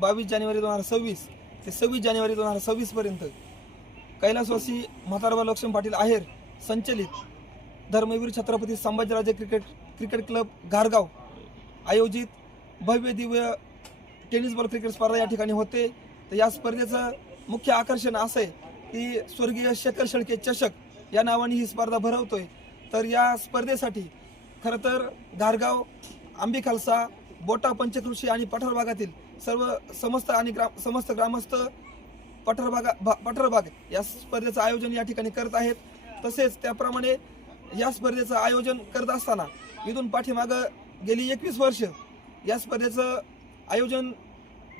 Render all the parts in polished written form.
22 जानेवारी 2026 ते 26 जानेवारी 2026 पर्यंत कैलासवासी म्हातारबा लक्ष्मण पाटील आहेर संचलित धर्मवीर छत्रपती संभाजीराजे क्रिकेट क्लब घारगाव आयोजित भव्य दिव्य टेनिस बॉल क्रिकेट स्पर्धा या ठिकाणी होते। तर या स्पर्धेचं मुख्य आकर्षण असं आहे की स्वर्गीय शेखर शेळके चषक या नावाने ही स्पर्धा भरवतोय। तर या स्पर्धेसाठी खरं तर घारगाव, आंबी खालसा, बोटा, पंचकृषी आणि पठार भागातील समस्त ग्रामस्थ पठारबाग या स्पर्धेचं आयोजन या ठिकाणी करत आहेत। तसेच त्याप्रमाणे या स्पर्धेचं आयोजन करत असताना इथून पाठीमागं गेली 21 वर्ष या स्पर्धेचं आयोजन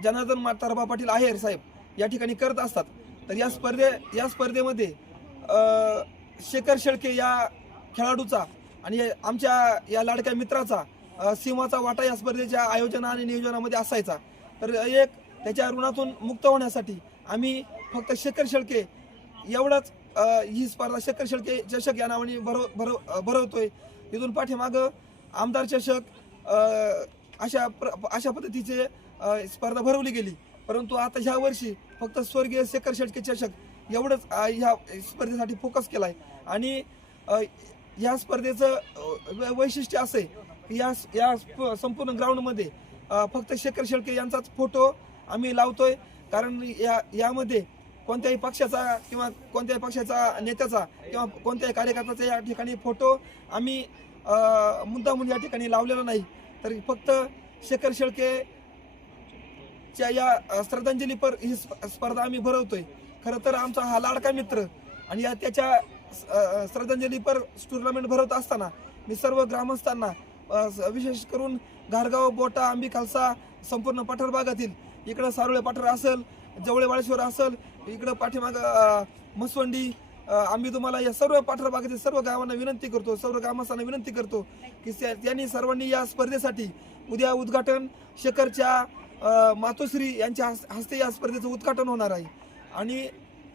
जनार्दन म्हातारबा पाटील आहेर साहेब या ठिकाणी करत असतात। तर या स्पर्धेमध्ये शेखर शेळके या खेळाडूचा आणि आमच्या या लाडक्या मित्राचा सिंहाचा वाटा या स्पर्धेच्या आयोजन आणि नियोजनामध्ये असायचा। तर त्याच्या ऋणातून मुक्त होण्यासाठी आम्ही फक्त शेखर शेळके एवढंच ही स्पर्धा शेखर शेळके चषक या नावाने भरवतोय। इथून पाठीमागं आमदार चषक अशा पद्धतीचे स्पर्धा भरवली गेली, परंतु आता ह्या वर्षी फक्त स्वर्गीय शेखर शेळके चषक एवढंच ह्या स्पर्धेसाठी फोकस केलाय। आणि या स्पर्धेचं वैशिष्ट्य असं आहे की या संपूर्ण ग्राउंडमध्ये फक्त शेखर शेळके यांचाच फोटो आम्ही लावतोय, कारण यामध्ये कोणत्याही पक्षाचा किंवा कोणत्याही पक्षाचा नेत्याचा किंवा कोणत्याही कार्यकर्त्याचा या ठिकाणी फोटो आम्ही मुद्दामून या ठिकाणी लावलेला नाही। तर फक्त शेखर शेळके या श्रद्धांजलीपर ही स्पर्धा आम्ही भरवतोय। खरं तर आमचा हा लाडका मित्र आणि त्याच्या श्रद्धांजलीपर टुर्नामेंट भरवत असताना मी सर्व ग्रामस्थांना विशेष करून घारगाव, बोटा, आंबी खालसा संपूर्ण पठार भागातील इकडं सारोळे पठार असेल, जवळे वाळेश्वर असेल, इकडं पाठीमागं मसवंडी, आम्ही तुम्हाला या सर्व पठार भागातील सर्व गावांना विनंती करतो, सर्व ग्रामस्थांना विनंती करतो की त्यांनी सर्वांनी या स्पर्धेसाठी उद्या उद्घाटन शेखरच्या मातोश्री यांच्या हस्ते या स्पर्धेचं उद्घाटन होणार आहे आणि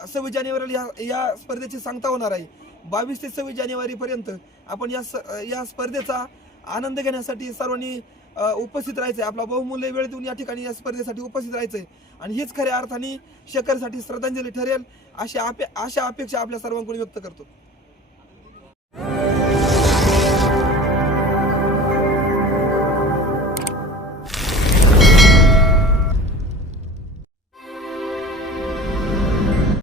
26 जानेवारीला या स्पर्धेची सांगता होणार आहे। 22 ते 26 जानेवारीपर्यंत आपण या स्पर्धेचा आनंद घेण्यासाठी सर्वांनी उपस्थित राहायचंय। आपला बहुमूल्य वेळ देऊन या ठिकाणी या स्पर्धेसाठी उपस्थित राहायचंय आणि हीच खऱ्या अर्थाने शेखरसाठी श्रद्धांजली ठरेल अशी अपेक्षा आपल्या सर्वांकडून व्यक्त करतो।